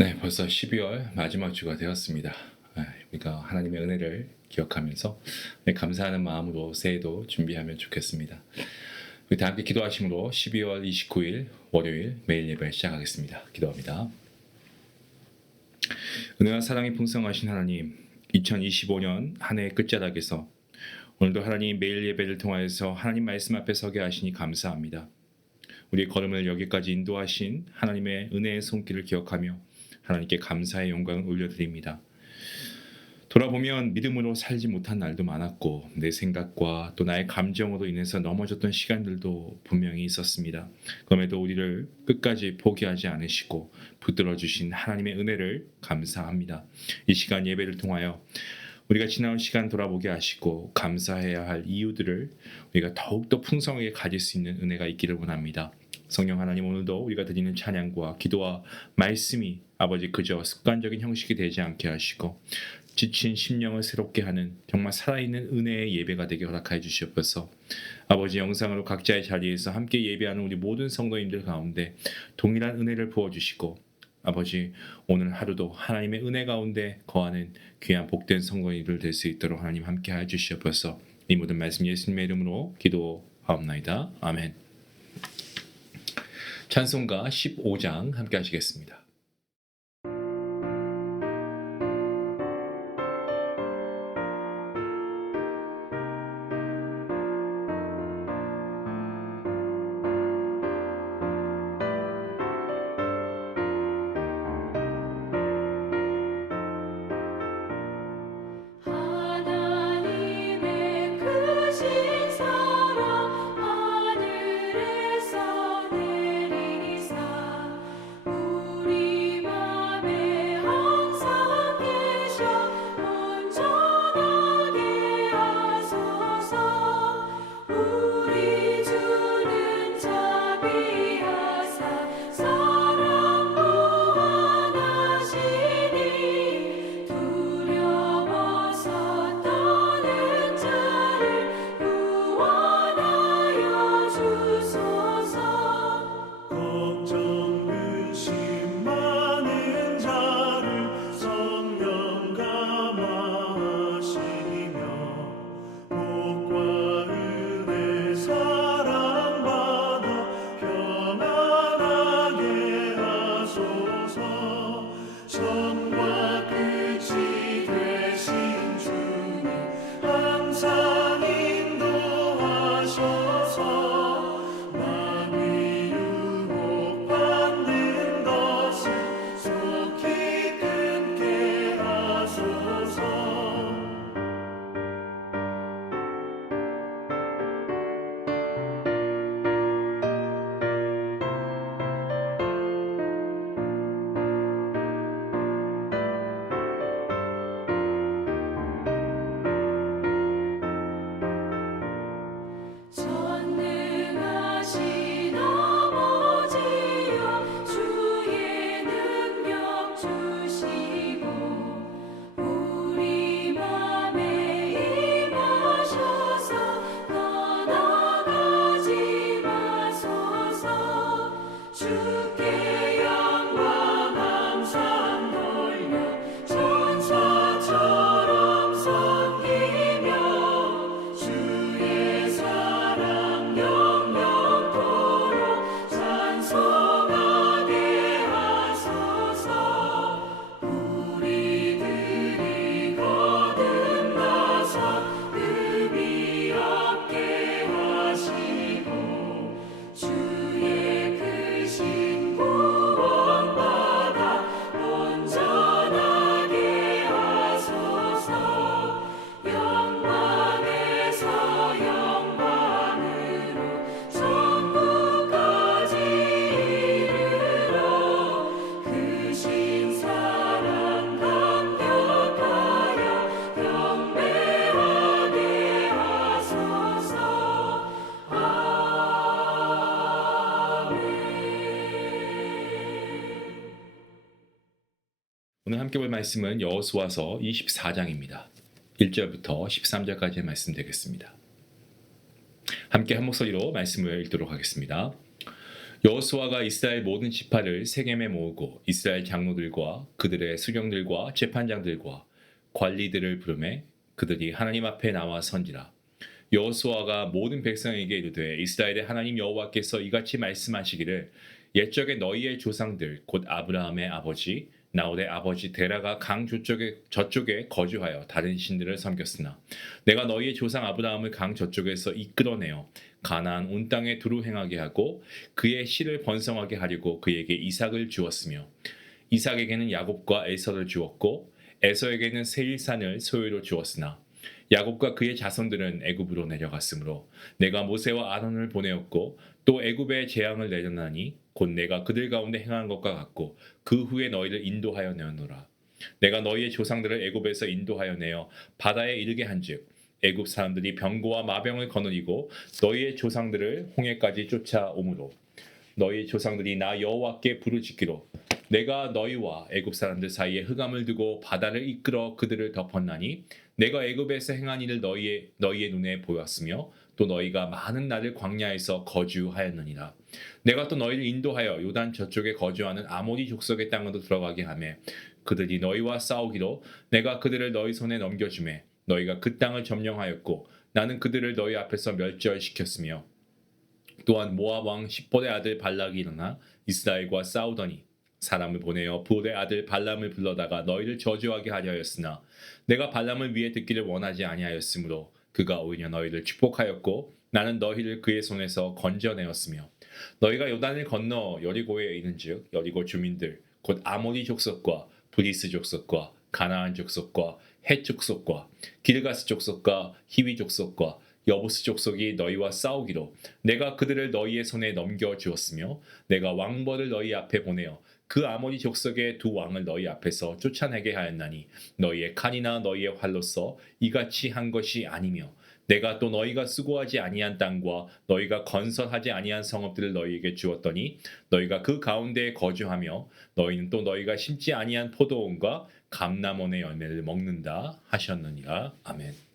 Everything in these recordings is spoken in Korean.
네, 벌써 12월 마지막 주가 되었습니다. 우리가 하나님의 은혜를 기억하면서 감사하는 마음으로 새해도 준비하면 좋겠습니다. 우리 다 함께 기도하심으로 12월 29일 월요일 매일 예배 시작하겠습니다. 기도합니다. 은혜와 사랑이 풍성하신 하나님, 2025년 한 해의 끝자락에서 오늘도 하나님 매일 예배를 통하여서 하나님 말씀 앞에 서게 하시니 감사합니다. 우리의 걸음을 여기까지 인도하신 하나님의 은혜의 손길을 기억하며 하나님께 감사의 영광을 올려드립니다. 돌아보면 믿음으로 살지 못한 날도 많았고 내 생각과 또 나의 감정으로 인해서 넘어졌던 시간들도 분명히 있었습니다. 그럼에도 우리를 끝까지 포기하지 않으시고 붙들어 주신 하나님의 은혜를 감사합니다. 이 시간 예배를 통하여 우리가 지나온 시간 돌아보게 하시고 감사해야 할 이유들을 우리가 더욱더 풍성하게 가질 수 있는 은혜가 있기를 원합니다. 성령 하나님, 오늘도 우리가 드리는 찬양과 기도와 말씀이 아버지 그저 습관적인 형식이 되지 않게 하시고 지친 심령을 새롭게 하는 정말 살아있는 은혜의 예배가 되게 허락하여 주시옵소서. 아버지, 영상으로 각자의 자리에서 함께 예배하는 우리 모든 성도님들 가운데 동일한 은혜를 부어주시고 아버지, 오늘 하루도 하나님의 은혜 가운데 거하는 귀한 복된 성도님들 될 수 있도록 하나님 함께 하여 주시옵소서. 이 모든 말씀 예수님의 이름으로 기도하옵나이다. 아멘. 찬송가 15장 함께 하시겠습니다. 하나님의 크신 사랑 하늘에서 내리사 우리 맘에 항상 계셔 온전하게 하소서. 우리 주는 자비하사 사랑 무한하시니 두려워서 떠는 자를 구원하여 주소서. 걱정 근심 많은 자를 성령 감화하시며 복과 은혜 사랑받아 평안하게 하소서. 처음과 끝이 되신 주님 항상 인도하셔서 마귀 유혹받는 것을 속히 끊게 하소서. 전능하신 아버지여 주의 능력 주시고 우리 맘에 임하셔서 떠나가지 마소서. 주께 영광 함상 돌려 천사처럼 섬기며 주의 사랑 영영토록 찬송하게 하소서. 우리들이 거듭나서 흠이 없게 하시고 주의 크신 구원받아 온전하게 하소서. 영광에서 영광으로 천국까지 이르러 크신 사랑 감격하여 경배하게 하소서. 아멘. 오늘 함께 볼 말씀은 여호수아서 24장입니다. 1절부터 13절까지의 말씀 되겠습니다. 함께 한 목소리로 말씀을 읽도록 하겠습니다. 여호수아가 이스라엘 모든 지파를 세겜에 모으고 이스라엘 장로들과 그들의 수령들과 재판장들과 관리들을 부르매 그들이 하나님 앞에 나와 선지라. 여호수아가 모든 백성에게 이르되 이스라엘의 하나님 여호와께서 이같이 말씀하시기를 옛적에 너희의 조상들 곧 아브라함의 아버지 나홀의 아버지 데라가 강 저쪽에 거주하여 다른 신들을 섬겼으나 내가 너희의 조상 아브라함을 강 저쪽에서 이끌어내어 가나안 온 땅에 두루 행하게 하고 그의 씨를 번성하게 하려고 그에게 이삭을 주었으며 이삭에게는 야곱과 에서를 주었고 에서에게는 세일산을 소유로 주었으나 야곱과 그의 자손들은 애굽으로 내려갔으므로 내가 모세와 아론을 보내었고 또 애굽에 재앙을 내렸나니 곧 내가 그들 가운데 행한 것과 같고 그 후에 너희를 인도하여 내어노라. 내가 너희의 조상들을 애굽에서 인도하여 내어 바다에 이르게 한즉 애굽 사람들이 병거와 마병을 거느리고 너희의 조상들을 홍해까지 쫓아오므로 너희의 조상들이 나 여호와께 부르짖기로 내가 너희와 애굽 사람들 사이에 흑암을 두고 바다를 이끌어 그들을 덮었나니 내가 애굽에서 행한 일을 너희의 눈에 보였으며 또 너희가 많은 날을 광야에서 거주하였느니라. 내가 또 너희를 인도하여 요단 저쪽에 거주하는 아모리 족속의 땅으로 들어가게 하며 그들이 너희와 싸우기로 내가 그들을 너희 손에 넘겨주매 너희가 그 땅을 점령하였고 나는 그들을 너희 앞에서 멸절시켰으며 또한 모압 왕 십볼의 아들 발락이 일어나 이스라엘과 싸우더니 사람을 보내어 볼의 아들 발람을 불러다가 너희를 저주하게 하려 하였으나 내가 발람을 위해 듣기를 원하지 아니하였으므로 그가 오히려 너희를 축복하였고 나는 너희를 그의 손에서 건져내었으며 너희가 요단을 건너 여리고에 이른즉 여리고 주민들 곧 아모리 족속과 브리스 족속과 가나안 족속과 헷 족속과 기르가스 족속과 히위 족속과 여부스 족속이 너희와 싸우기로 내가 그들을 너희의 손에 넘겨 주었으며 내가 왕벌을 너희 앞에 보내어 그 아모리 족속의 두 왕을 너희 앞에서 쫓아내게 하였나니 너희의 칼이나 너희의 활로서 이같이 한 것이 아니며 내가 또 너희가 수고하지 아니한 땅과 너희가 건설하지 아니한 성읍들을 너희에게 주었더니 너희가 그 가운데에 거주하며 너희는 또 너희가 심지 아니한 포도원과 감람원의 열매를 먹는다 하셨느니라. 아멘.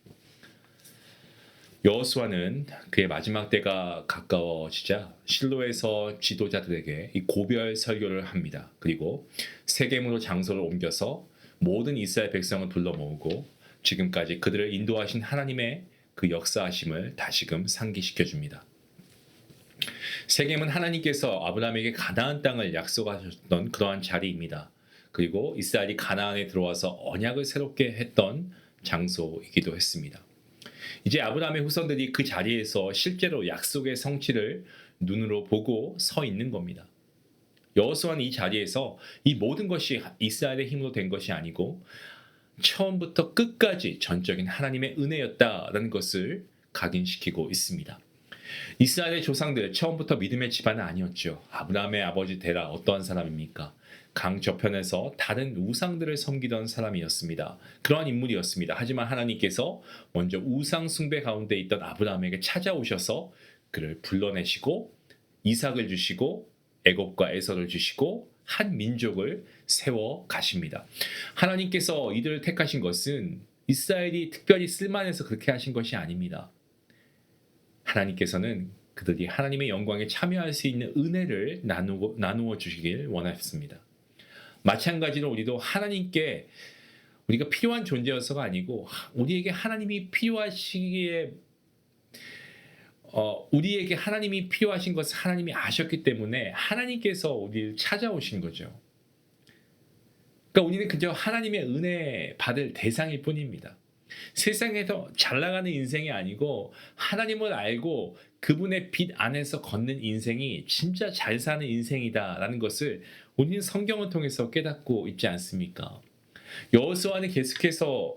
여호수아는 그의 마지막 때가 가까워지자 실로에서 지도자들에게 이 고별 설교를 합니다. 그리고 세겜으로 장소를 옮겨서 모든 이스라엘 백성을 불러 모으고 지금까지 그들을 인도하신 하나님의 그 역사하심을 다시금 상기시켜 줍니다. 세겜은 하나님께서 아브라함에게 가나안 땅을 약속하셨던 그러한 자리입니다. 그리고 이스라엘이 가나안에 들어와서 언약을 새롭게 했던 장소이기도 했습니다. 이제 아브라함의 후손들이 그 자리에서 실제로 약속의 성취를 눈으로 보고 서 있는 겁니다. 여호수아는 이 자리에서 이 모든 것이 이스라엘의 힘으로 된 것이 아니고 처음부터 끝까지 전적인 하나님의 은혜였다라는 것을 각인시키고 있습니다. 이스라엘의 조상들 처음부터 믿음의 집안은 아니었죠. 아브라함의 아버지 데라 어떠한 사람입니까? 강 저편에서 다른 우상들을 섬기던 사람이었습니다. 그러한 인물이었습니다. 하지만 하나님께서 먼저 우상 숭배 가운데 있던 아브라함에게 찾아오셔서 그를 불러내시고 이삭을 주시고 애굽과 에서를 주시고 한 민족을 세워 가십니다. 하나님께서 이들을 택하신 것은 이스라엘이 특별히 쓸만해서 그렇게 하신 것이 아닙니다. 하나님께서는 그들이 하나님의 영광에 참여할 수 있는 은혜를 나누어 주시길 원하셨습니다. 마찬가지로 우리도 하나님께 우리가 필요한 존재여서가 아니고 우리에게 하나님이 필요하시기에 우리에게 하나님이 필요하신 것을 하나님이 아셨기 때문에 하나님께서 우리를 찾아오신 거죠. 그러니까 우리는 그저 하나님의 은혜 받을 대상일 뿐입니다. 세상에서 잘 나가는 인생이 아니고 하나님을 알고 그분의 빛 안에서 걷는 인생이 진짜 잘 사는 인생이다라는 것을 우리는 성경을 통해서 깨닫고 있지 않습니까? 여호수아는 계속해서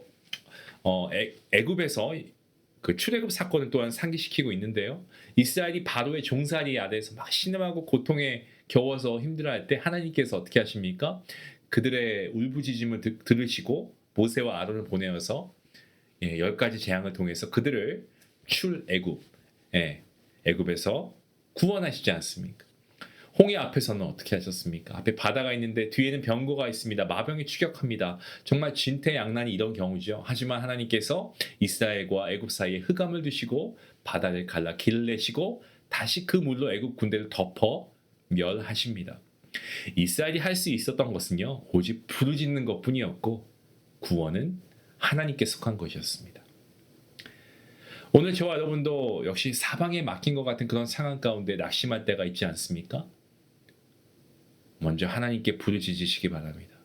애굽에서 그 출애굽 사건을 또한 상기시키고 있는데요. 이스라엘이 바로의 종살이 아래에서 막 신음하고 고통에 겨워서 힘들어할 때 하나님께서 어떻게 하십니까? 그들의 울부짖음을 들으시고 모세와 아론을 보내어서 10가지 재앙을 통해서 그들을 출애굽, 애굽에서 구원하시지 않습니까? 홍해 앞에서는 어떻게 하셨습니까? 앞에 바다가 있는데 뒤에는 병거가 있습니다. 마병이 추격합니다. 정말 진퇴양난이 이런 경우죠. 하지만 하나님께서 이스라엘과 애굽 사이에 흑암을 두시고 바다를 갈라 길을 내시고 다시 그 물로 애굽 군대를 덮어 멸하십니다. 이스라엘이 할 수 있었던 것은요, 오직 부르짖는 것뿐이었고 구원은 하나님께 속한 것이었습니다. 오늘 저와 여러분도 역시 사방에 막힌 것 같은 그런 상황 가운데 낙심할 때가 있지 않습니까? 먼저 하나님께 부르짖으시기 바랍니다.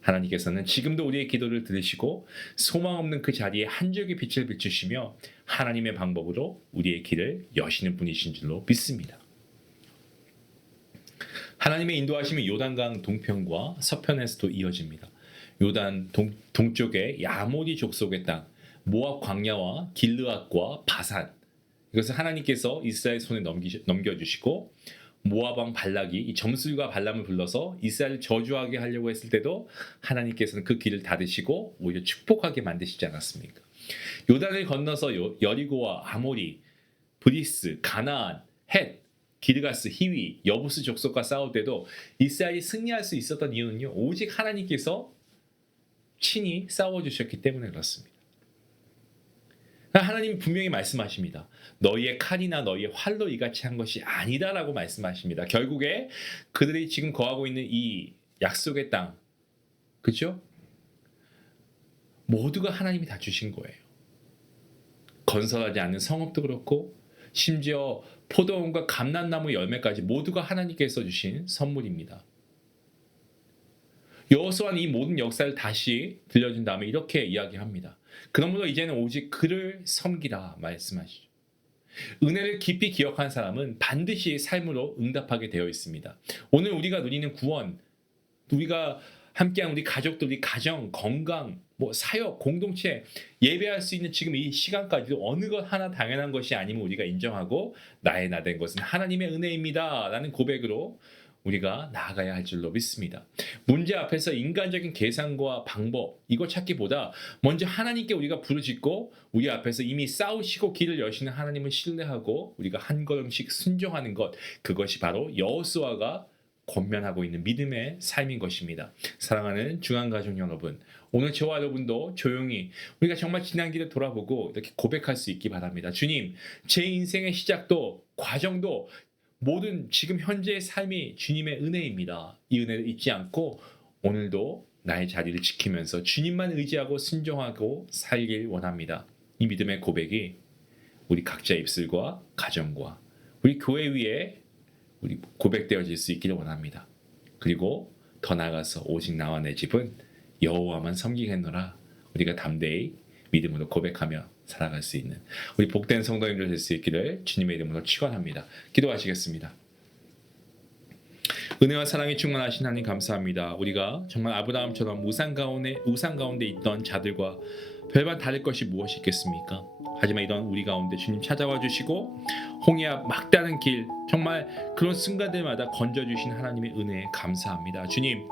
하나님께서는 지금도 우리의 기도를 들으시고 소망 없는 그 자리에 한 줄기 빛을 비추시며 하나님의 방법으로 우리의 길을 여시는 분이신 줄로 믿습니다. 하나님의 인도하심이 요단강 동편과 서편에서도 이어집니다. 요단 동쪽의 아모리 족속의 땅, 모압 광야와 길르앗과 바산, 이것을 하나님께서 이스라엘 손에 넘겨주시고 모압 왕 발락이 이 점술과 발람을 불러서 이스라엘을 저주하게 하려고 했을 때도 하나님께서는 그 길을 닫으시고 오히려 축복하게 만드시지 않았습니까? 요단을 건너서 여리고와 아모리, 브리스, 가나안, 헷, 기르가스, 히위, 여부스 족속과 싸울 때도 이스라엘이 승리할 수 있었던 이유는요, 오직 하나님께서 친히 싸워주셨기 때문에 그렇습니다. 하나님이 분명히 말씀하십니다. 너희의 칼이나 너희의 활로 이같이 한 것이 아니다라고 말씀하십니다. 결국에 그들이 지금 거하고 있는 이 약속의 땅, 그렇죠? 모두가 하나님이 다 주신 거예요. 건설하지 않는 성읍도 그렇고 심지어 포도원과 감람나무 열매까지 모두가 하나님께서 주신 선물입니다. 여호수아는 이 모든 역사를 다시 들려준 다음에 이렇게 이야기합니다. 그러므로 이제는 오직 그를 섬기라 말씀하시죠. 은혜를 깊이 기억한 사람은 반드시 삶으로 응답하게 되어 있습니다. 오늘 우리가 누리는 구원, 우리가 함께한 우리 가족들, 우리 가정, 건강, 사역, 공동체, 예배할 수 있는 지금 이 시간까지도 어느 것 하나 당연한 것이 아님을 우리가 인정하고 나의 나 된 것은 하나님의 은혜입니다 라는 고백으로 우리가 나아가야 할 줄로 믿습니다. 문제 앞에서 인간적인 계산과 방법 이거 찾기보다 먼저 하나님께 우리가 부르짖고 우리 앞에서 이미 싸우시고 길을 여시는 하나님을 신뢰하고 우리가 한 걸음씩 순종하는 것, 그것이 바로 여호수아가 권면하고 있는 믿음의 삶인 것입니다. 사랑하는 중앙가족 여러분, 오늘 저와 여러분도 조용히 우리가 정말 지난 길을 돌아보고 이렇게 고백할 수 있기 바랍니다. 주님, 제 인생의 시작도 과정도 모든 지금 현재의 삶이 주님의 은혜입니다. 이 은혜를 잊지 않고 오늘도 나의 자리를 지키면서 주님만 의지하고 순종하고 살길 원합니다. 이 믿음의 고백이 우리 각자의 입술과 가정과 우리 교회 위에 우리 고백되어질 수 있기를 원합니다. 그리고 더 나아가서 오직 나와 내 집은 여호와만 섬기겠노라, 우리가 담대히 믿음으로 고백하며 살아갈 수 있는 우리 복된 성도님들 될 수 있기를 주님의 이름으로 축원합니다. 기도하시겠습니다. 은혜와 사랑이 충만하신 하나님 감사합니다. 우리가 정말 아브라함처럼 우상 가운데 있던 자들과 별반 다를 것이 무엇이 있겠습니까? 하지만 이런 우리 가운데 주님 찾아와 주시고 홍해 앞 막다른 길, 정말 그런 순간들마다 건져주신 하나님의 은혜에 감사합니다. 주님,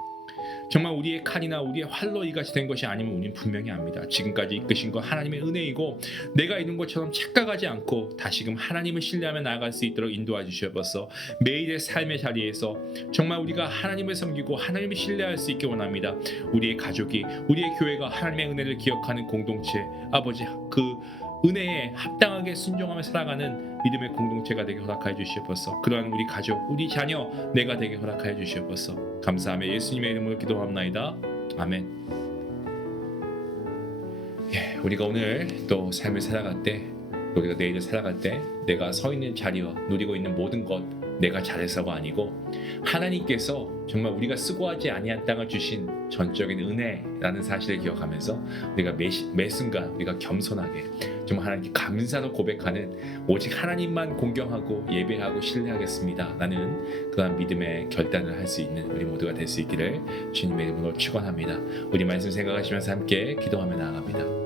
정말 우리의 칼이나 우리의 활로 이같이 된 것이 아니면 우리는 분명히 압니다. 지금까지 이끄신 것 하나님의 은혜이고 내가 이룬 것처럼 착각하지 않고 다시금 하나님을 신뢰하며 나아갈 수 있도록 인도해 주시옵소서. 매일의 삶의 자리에서 정말 우리가 하나님을 섬기고 하나님을 신뢰할 수 있게 원합니다. 우리의 가족이, 우리의 교회가 하나님의 은혜를 기억하는 공동체, 아버지 그 은혜에 합당하게 순종하며 살아가는 믿음의 공동체가 되게 허락하여 주시옵소서. 그러한 우리 가족, 우리 자녀, 내가 되게 허락하여 주시옵소서. 감사하며 예수님의 이름으로 기도합나이다. 아멘. 우리가 오늘 또 삶을 살아갈 때, 우리가 내일을 살아갈 때 내가 서 있는 자리와 누리고 있는 모든 것 내가 잘해서가 아니고 하나님께서 정말 우리가 수고하지 아니한 땅을 주신 전적인 은혜라는 사실을 기억하면서 우리가 매 순간 우리가 겸손하게 정말 하나님께 감사로 고백하는, 오직 하나님만 공경하고 예배하고 신뢰하겠습니다 라는 그런 믿음의 결단을 할 수 있는 우리 모두가 될 수 있기를 주님의 이름으로 축원합니다. 우리 말씀 생각하시면서 함께 기도하며 나아갑니다.